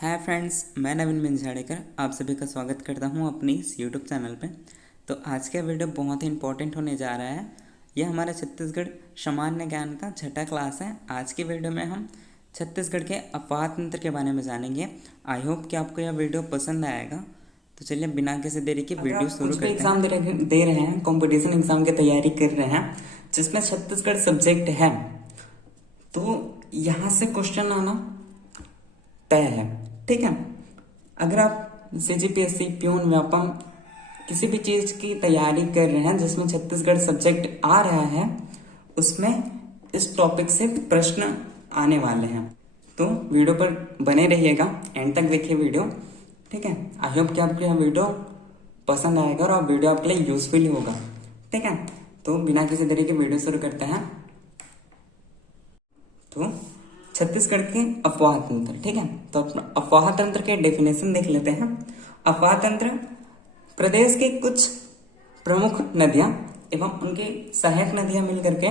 Hi friends, मैं नवीन मिंजाड़ेकर आप सभी का स्वागत करता हूं अपनी इस यूट्यूब चैनल पे। तो आज का वीडियो बहुत ही इंपॉर्टेंट होने जा रहा है। यह हमारा छत्तीसगढ़ सामान्य ज्ञान का छठा क्लास है। आज की वीडियो में हम छत्तीसगढ़ के अपवाह तंत्र के बारे में जानेंगे। आई होप कि आपको यह वीडियो पसंद आएगा। तो चलिए बिना किसी देरी के वीडियो शुरू करते हैं। एग्जाम दे रहे हैं, कॉम्पिटिशन एग्जाम की तैयारी कर रहे हैं जिसमें छत्तीसगढ़ सब्जेक्ट है, तो यहाँ से क्वेश्चन आना तय है। ठीक है, अगर आप सीजीपीएससी, प्यून, व्यापम किसी भी चीज की तैयारी कर रहे हैं जिसमें छत्तीसगढ़ सब्जेक्ट आ रहा है, उसमें इस टॉपिक से प्रश्न आने वाले हैं। तो वीडियो पर बने रहिएगा, एंड तक देखिए वीडियो। ठीक है, आई होप कि आपको यह वीडियो पसंद आएगा और वीडियो आपके लिए यूजफुल होगा। ठीक है, तो बिना किसी देरी के वीडियो शुरू करते हैं। तो छत्तीसगढ़ के अपवाह तंत्र। ठीक है, तो अपवाह तंत्र के डेफिनेशन देख लेते हैं। अपवाह तंत्र प्रदेश के कुछ प्रमुख नदियां एवं उनकी सहायक नदियां मिलकर के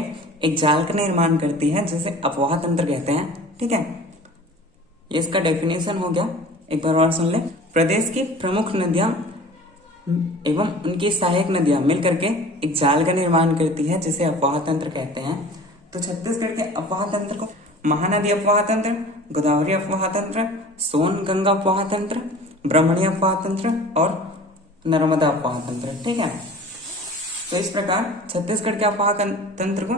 एक जाल का निर्माण करती है जिसे अपवाह तंत्र कहते हैं। ठीक है, ये इसका डेफिनेशन हो गया। एक बार और सुन ले। प्रदेश की प्रमुख नदियां एवं उनकी सहायक नदियां मिलकर के एक जाल का निर्माण करती है जिसे अपवाह तंत्र कहते हैं। तो छत्तीसगढ़ के अपवाह तंत्र को महानदी अपवाह तंत्र, गोदावरी अपवाह तंत्र, सोन गंगा अपवाह तंत्र, ब्रह्मणी अपवाह तंत्र और नर्मदा अपवाह तंत्र। ठीक है, तो इस प्रकार छत्तीसगढ़ के अपवाह तंत्र को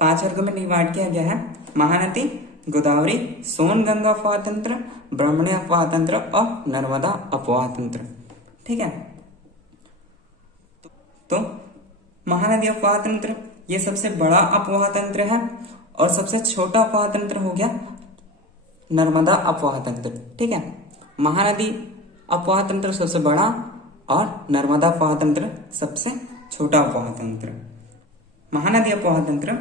5 वर्गों में डिवाइड किया गया है। महानदी, गोदावरी, सोन गंगा अपवाह तंत्र, ब्रह्मणी अपवाह तंत्र और नर्मदा अपवाह तंत्र। ठीक है, तो महानदी अपवाह तंत्र ये सबसे बड़ा अपवाह तंत्र है और सबसे छोटा अपवाह तंत्र हो गया नर्मदा अपवाह तंत्र। ठीक है, महानदी अपवाह तंत्र सबसे बड़ा और नर्मदा अपवाह तंत्र सबसे छोटा अपवाह तंत्र। महानदी अपवाह तंत्र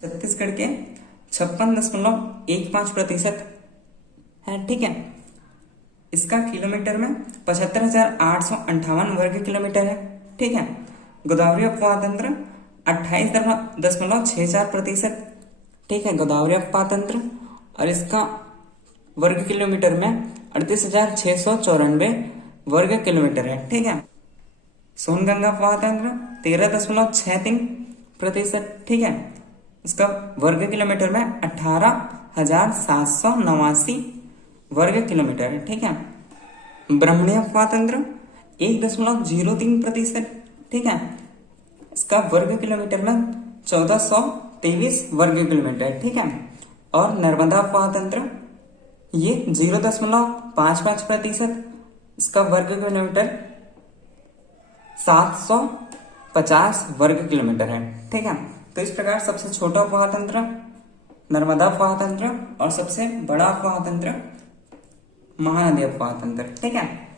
छत्तीसगढ़ के 56.15% है। ठीक है, इसका किलोमीटर में 75,858 वर्ग किलोमीटर है। ठीक है, गोदावरी अपवाह तंत्र 28.64%। ठीक है, गोदावरी अपवाह तंत्र, और इसका वर्ग किलोमीटर में 38,694 वर्ग किलोमीटर है। ठीक है, सोनगंगा अपवाह तंत्र 13.63%। ठीक है, इसका वर्ग किलोमीटर में 18,789 वर्ग किलोमीटर है। ठीक है, ब्रह्मणी अपवाह तंत्र 1.03%। ठीक है, इसका वर्ग किलोमीटर में 1423 वर्ग किलोमीटर। ठीक है, और नर्मदा अपवाह तंत्र ये 0.55%, इसका वर्ग किलोमीटर 750 वर्ग किलोमीटर है। ठीक है, तो इस प्रकार सबसे छोटा अपवाह तंत्र नर्मदा अपवाह तंत्र और सबसे बड़ा अपवाह तंत्र महानदी अपवाह तंत्र। ठीक है,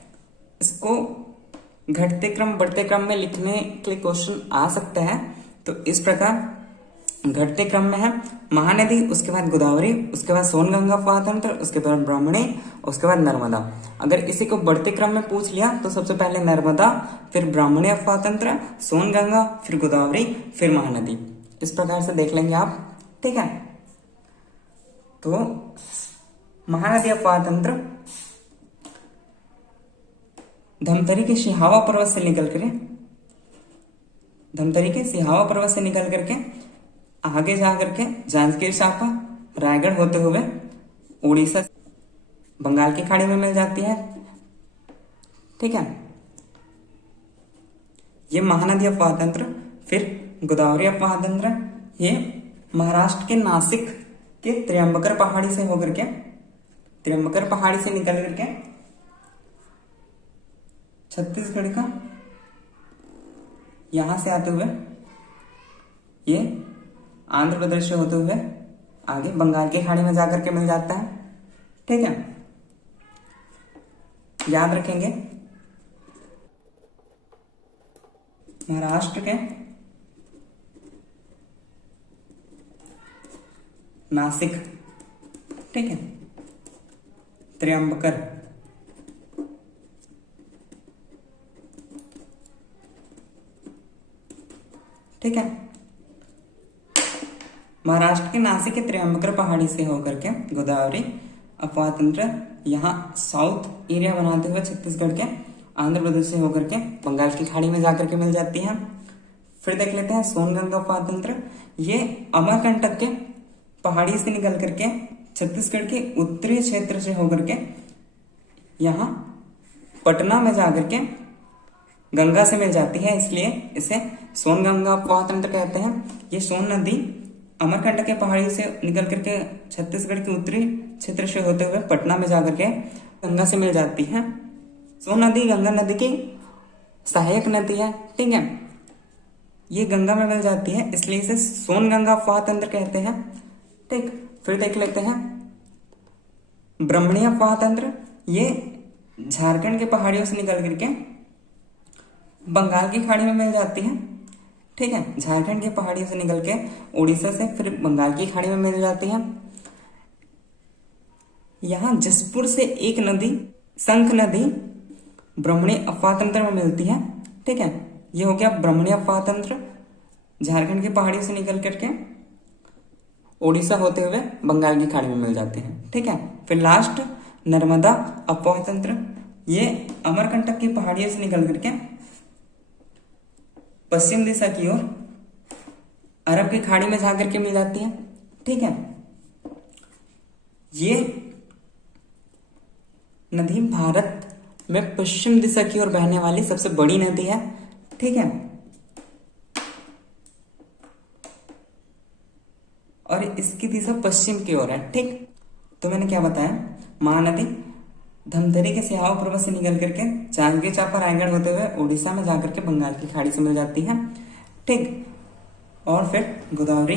इसको घटते क्रम बढ़ते क्रम में लिखने के लिए क्वेश्चन आ सकता है। तो इस प्रकार घटते क्रम में है महानदी, उसके बाद गोदावरी, उसके बाद सोनगंगा अपवाह तंत्र, उसके बाद ब्रह्मणी, उसके बाद नर्मदा। अगर इसी को बढ़ते क्रम में पूछ लिया तो सबसे पहले नर्मदा, फिर ब्राह्मणी अपवाह तंत्र, सोनगंगा, फिर गोदावरी, फिर महानदी। इस प्रकार से देख लेंगे आप। ठीक है, तो महानदी अपवाह तंत्र धमतरी के सिहावा पर्वत से निकल करके आगे जा करके जांजगीर चांपा, रायगढ़ होते हुए उड़ीसा, बंगाल की खाड़ी में मिल जाती है। ठीक है, ये महानदी अपवाह तंत्र। फिर गोदावरी अपवाह तंत्र ये महाराष्ट्र के नासिक के त्र्यंबकर पहाड़ी से निकल करके छत्तीसगढ़ का यहां से आते हुए ये आंध्र प्रदेश से होते हुए आगे बंगाल की खाड़ी में जाकर के मिल जाता है। ठीक है, याद रखेंगे महाराष्ट्र के नासिक, ठीक है, त्र्यंबकर, ठीक है, महाराष्ट्र के नासिक के त्र्यंबकर पहाड़ी से होकर के गोदावरी अफवाह तंत्र यहाँ साउथ एरिया बनाते हुए छत्तीसगढ़ के आंध्र प्रदेश से होकर के बंगाल की खाड़ी में जाकर के मिल जाती है। फिर देख लेते हैं सोनगंगा अफवाह तंत्र। ये अमरकंटक के पहाड़ी से निकल करके छत्तीसगढ़ के उत्तरी क्षेत्र से होकर के यहाँ पटना में जाकर के गंगा से मिल जाती है, इसलिए इसे सोनगंगा अफवाह तंत्र कहते हैं। ये सोन नदी अमरकंटक के पहाड़ी से निकल करके छत्तीसगढ़ के उत्तरी क्षेत्र से होते हुए पटना में जाकर के गंगा से मिल जाती है। सोन नदी गंगा नदी की सहायक नदी है, ठीक है। ये गंगा में मिल जाती है, इसलिए इसे सोनगंगा अफवाह तंत्र कहते हैं, ठीक। फिर देख लेते हैं ब्राह्मणी अफवाह तंत्र। ये झारखंड के पहाड़ियों से निकल करके बंगाल की खाड़ी में मिल जाती है, ठीक है। झारखंड की पहाड़ियों से निकल के उड़ीसा से फिर बंगाल की खाड़ी में मिल जाती है। यहां जसपुर से एक नदी शंख नदी ब्राह्मणी अफवाह तंत्र में मिलती है, ठीक है। ये हो गया ब्राह्मणी अफवाह तंत्र, झारखंड की पहाड़ियों से निकल करके उड़ीसा होते हुए बंगाल की खाड़ी में मिल जाते हैं, ठीक है। फिर लास्ट नर्मदा अफवाह तंत्र। ये अमरकंटक की पहाड़ियों से निकल करके पश्चिम दिशा की ओर अरब की खाड़ी में जाकर के मिल जाती है, ठीक है। ये नदी भारत में पश्चिम दिशा की ओर बहने वाली सबसे बड़ी नदी है, ठीक है। और इसकी दिशा पश्चिम की ओर है, ठीक। तो मैंने क्या बताया, महानदी धमतरी के सिहाव पर्वत से निकल करके जांजगीर चांपा रायगढ़ होते हुए उड़ीसा में जाकर के बंगाल की खाड़ी से मिल जाती है, ठीक। और फिर गोदावरी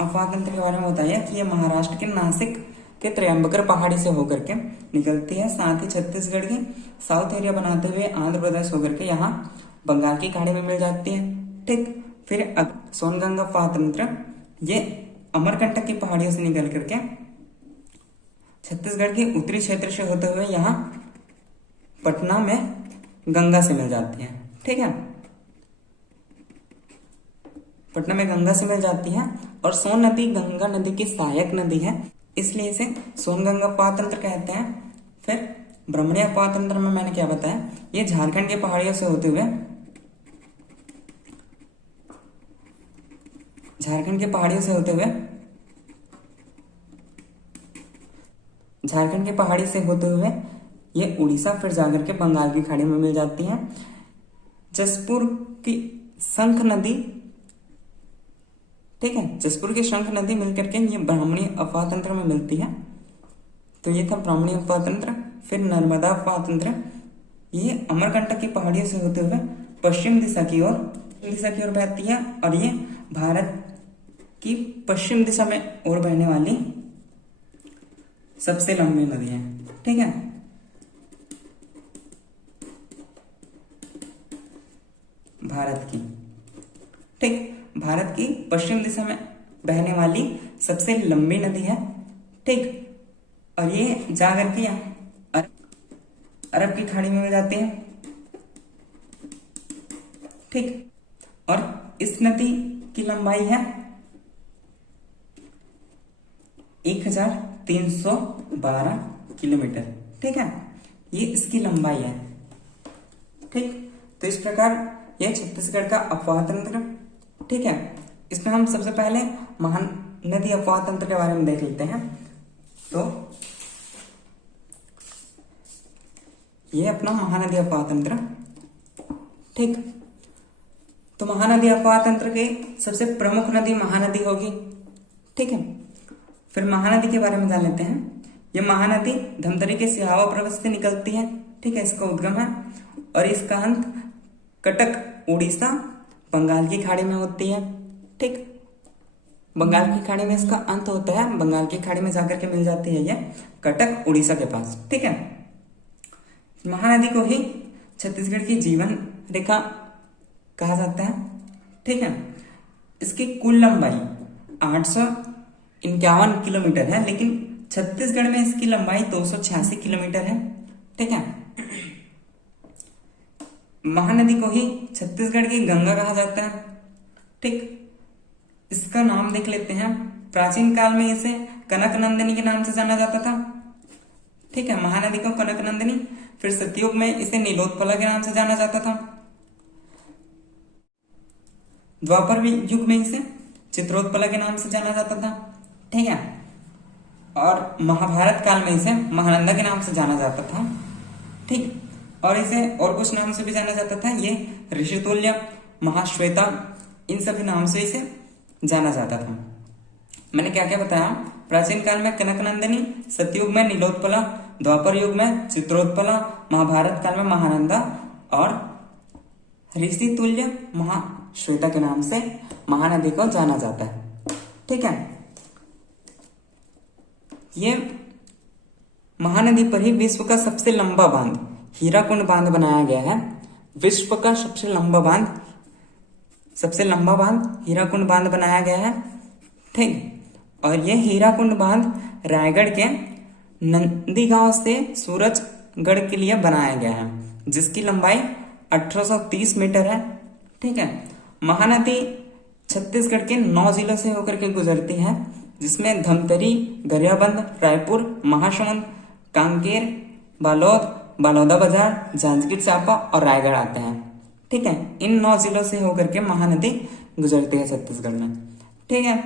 अफवाह तंत्र के बारे में बताया कि यह महाराष्ट्र के नासिक के त्र्यंबकर पहाड़ी से होकर के निकलती है, साथ ही छत्तीसगढ़ की साउथ एरिया बनाते हुए आंध्र प्रदेश होकर के यहाँ बंगाल की खाड़ी में मिल जाती है, ठीक। फिर सोनगंगा अफवाह तंत्र। ये अमरकंटक की पहाड़ियों से निकल करके छत्तीसगढ़ के उत्तरी क्षेत्र से होते हुए यहाँ पटना में गंगा से मिल जाती है, ठीक है। पटना में गंगा से मिल जाती है। और सोन नदी गंगा नदी की सहायक नदी है, इसलिए इसे सोनगंगा अफवाह तंत्र कहते हैं। फिर ब्राह्मणी अफवाह तंत्र में मैंने क्या बताया, ये झारखंड के पहाड़ियों से होते हुए झारखंड के पहाड़ियों से होते हुए झारखंड की पहाड़ी से होते हुए ये उड़ीसा फिर जाकर के बंगाल की खाड़ी में मिल जाती है। जसपुर की शंख नदी, ठीक है, जसपुर की शंख नदी मिलकर के ये ब्राह्मणी अफवाह तंत्र में मिलती है। तो ये था ब्राह्मणी अफवाह तंत्र। फिर नर्मदा अफवाह तंत्र। ये अमरकंटक की पहाड़ियों से होते हुए पश्चिम दिशा की ओर बहती है और ये भारत की पश्चिम दिशा में ओर बहने वाली सबसे लंबी नदी है, ठीक है। भारत की, ठीक, भारत की पश्चिम दिशा में बहने वाली सबसे लंबी नदी है, ठीक। और ये जाकर के अरब की खाड़ी में मिल जाती है, ठीक। और इस नदी की लंबाई है 1312 किलोमीटर, ठीक है। ये इसकी लंबाई है, ठीक। तो इस प्रकार यह छत्तीसगढ़ का अफवाह तंत्र, ठीक है। इसमें हम सबसे पहले महानदी अफवाह तंत्र के बारे में देख लेते हैं। तो ये अपना महानदी अफवाह तंत्र, ठीक। तो महानदी अफवाह तंत्र के सबसे प्रमुख नदी महानदी होगी, ठीक है। फिर महानदी के बारे में जान लेते हैं। यह महानदी धमतरी के सिहावा पर्वत से निकलती है, ठीक है, इसका उद्गम है। और इसका अंत कटक उड़ीसा बंगाल की खाड़ी में होती है, ठीक। बंगाल की खाड़ी में इसका अंत होता है, बंगाल की खाड़ी में जाकर के मिल जाती है यह कटक उड़ीसा के पास, ठीक है। महानदी को ही छत्तीसगढ़ की जीवन रेखा कहा जाता है, ठीक है। इसकी कुल लंबाई 851 किलोमीटर है, लेकिन छत्तीसगढ़ में इसकी लंबाई 286 किलोमीटर है, ठीक है। महानदी को ही छत्तीसगढ़ की गंगा कहा जाता है, ठीक। इसका नाम देख लेते हैं। प्राचीन काल में इसे कनक नंदिनी के नाम से जाना जाता था, ठीक है, महानदी को कनकनंदिनी। फिर सतयुग में इसे नीलोत्पला के नाम से जाना जाता था। द्वापर युग में इसे चित्रोत्पला के नाम से जाना जाता था। ठीक है, और महाभारत काल में इसे महानंदा के नाम से जाना जाता था। ठीक, और इसे और कुछ नाम से भी जाना जाता था, ये ऋषितुल्य, महाश्वेता, इन सभी नाम से इसे जाना जाता था। मैंने क्या क्या बताया? प्राचीन काल में कनकनंदिनी, सतयुग में नीलोत्पला, द्वापर युग में चित्रोत्पला, महाभारत काल में महानंदा और ऋषितुल्य, महाश्वेता के नाम से महानदी को जाना जाता है। ठीक है, ये महानदी पर ही विश्व का सबसे लंबा बांध हीराकुंड बांध बनाया गया है। विश्व का सबसे लंबा बांध हीराकुंड बांध बनाया गया है। ठीक, और यह हीराकुंड बांध रायगढ़ के नंदीगांव से सूरजगढ़ के लिए बनाया गया है, जिसकी लंबाई 1830 मीटर है। ठीक है, महानदी छत्तीसगढ़ के 9 जिलों से होकर के गुजरती है, जिसमें धमतरी, गरियाबंद, रायपुर, महासमुंद, कांकेर, बालोद, बलौदाबाजार, जांजगीर चांपा और रायगढ़ आते हैं। ठीक है, इन 9 जिलों से होकर के महानदी गुजरती है छत्तीसगढ़ में। ठीक है,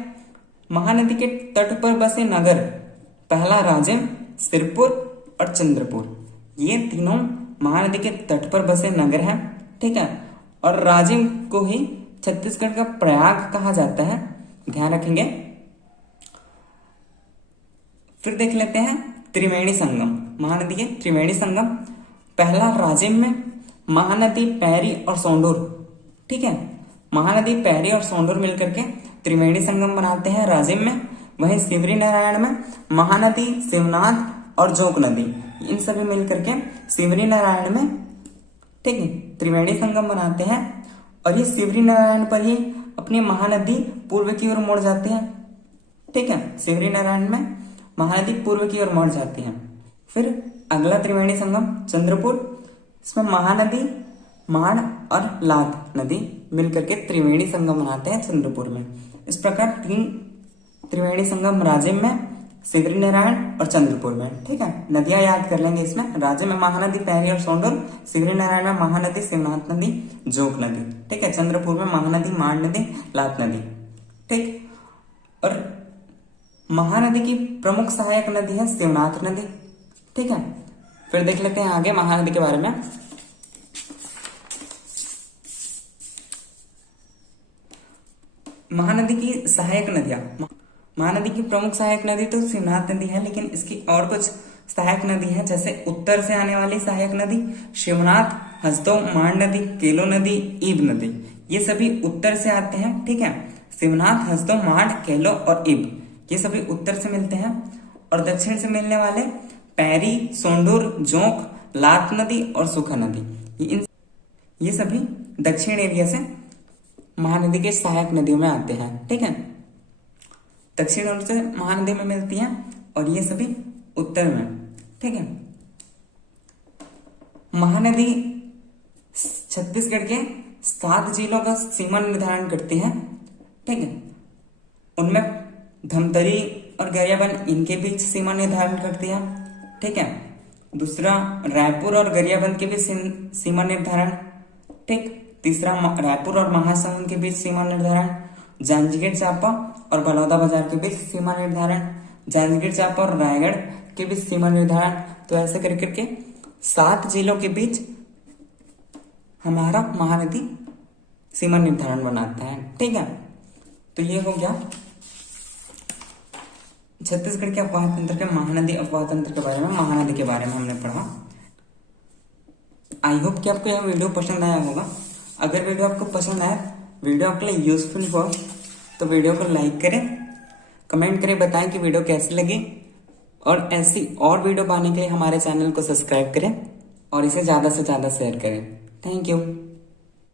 महानदी के तट पर बसे नगर पहला राजिम, सिरपुर और चंद्रपुर, ये तीनों महानदी के तट पर बसे नगर हैं। ठीक है, और राजिम को ही छत्तीसगढ़ का प्रयाग कहा जाता है, ध्यान रखेंगे। फिर देख लेते हैं त्रिवेणी संगम, महानदी के त्रिवेणी संगम। पहला राजिम में महानदी, पैरी और सोंडूर। ठीक है, महानदी, पैरी और सोंडूर मिलकर के त्रिवेणी संगम बनाते हैं राजिम में। वहीं शिवरी नारायण में महानदी, शिवनाथ और जोंक नदी, इन सभी मिलकर के शिवरी नारायण में, ठीक है, त्रिवेणी संगम बनाते हैं। और ये शिवरी नारायण पर ही अपनी महानदी पूर्व की ओर मुड़ जाती है। ठीक है, शिवरी नारायण में महानदी पूर्व की ओर मुड़ जाती है। फिर अगला त्रिवेणी संगम चंद्रपुर, इसमें महानदी, माण और लाद नदी मिलकर के त्रिवेणी संगम बनाते हैं चंद्रपुर में। इस प्रकार 3 त्रिवेणी संगम राजिम में, शिवरी नारायण और चंद्रपुर में। ठीक है, नदियां याद कर लेंगे इसमें। राजिम में महानदी, पैरी और सोंडूर, शिवरी नारायण में महानदी, शिवनाथ नदी, जोंक नदी। ठीक है, चंद्रपुर में महानदी, माण नदी, लात नदी। ठीक, और महानदी की प्रमुख सहायक नदी है शिवनाथ नदी। ठीक है, फिर देख लेते हैं आगे महानदी के बारे में। महानदी की सहायक नदियां, महानदी की प्रमुख सहायक नदी तो शिवनाथ नदी है, लेकिन इसकी और कुछ सहायक नदी है, जैसे उत्तर से आने वाली सहायक नदी शिवनाथ, हसदो, माण नदी, केलो नदी, ईब नदी, ये सभी उत्तर से आते हैं। ठीक है, शिवनाथ, हसदो, माण, केलो और ईब, ये सभी उत्तर से मिलते हैं। और दक्षिण से मिलने वाले पैरी, सोंडूर, जोंक, लात नदी और सुखा नदी, ये सभी दक्षिण एरिया से महानदी के सहायक नदियों में आते हैं। ठीक है, दक्षिण ओर से महानदी में मिलती हैं और ये सभी उत्तर में। ठीक है, महानदी छत्तीसगढ़ के 7 जिलों का सीमा निर्धारण करती है। ठीक है, उनमें धमतरी और गरियाबंद इनके बीच सीमा निर्धारण करती है। ठीक है, दूसरा रायपुर और गरियाबंद के बीच सीमा निर्धारण। ठीक, तीसरा रायपुर और महासमुंद के बीच सीमा निर्धारण। जांजगीर चांपा और बलौदाबाजार के बीच सीमा निर्धारण। जांजगीर चांपा और रायगढ़ के बीच सीमा निर्धारण। तो ऐसे करके 7 जिलों के बीच हमारा महानदी सीमा निर्धारण बनाता है। ठीक है, तो ये हो गया छत्तीसगढ़ के अफवाह तंत्र के महानदी अफवाह तंत्र के बारे में, महानदी के बारे में हमने पढ़ा। आई होप कि आपको यह वीडियो पसंद आया होगा। अगर वीडियो आपको पसंद आया, वीडियो आपके लिए यूजफुल हो, तो वीडियो को लाइक करें, कमेंट करें, बताएं कि वीडियो कैसी लगी। और ऐसी और वीडियो पाने के लिए हमारे चैनल को सब्सक्राइब करें और इसे ज़्यादा से ज़्यादा शेयर करें। Thank you.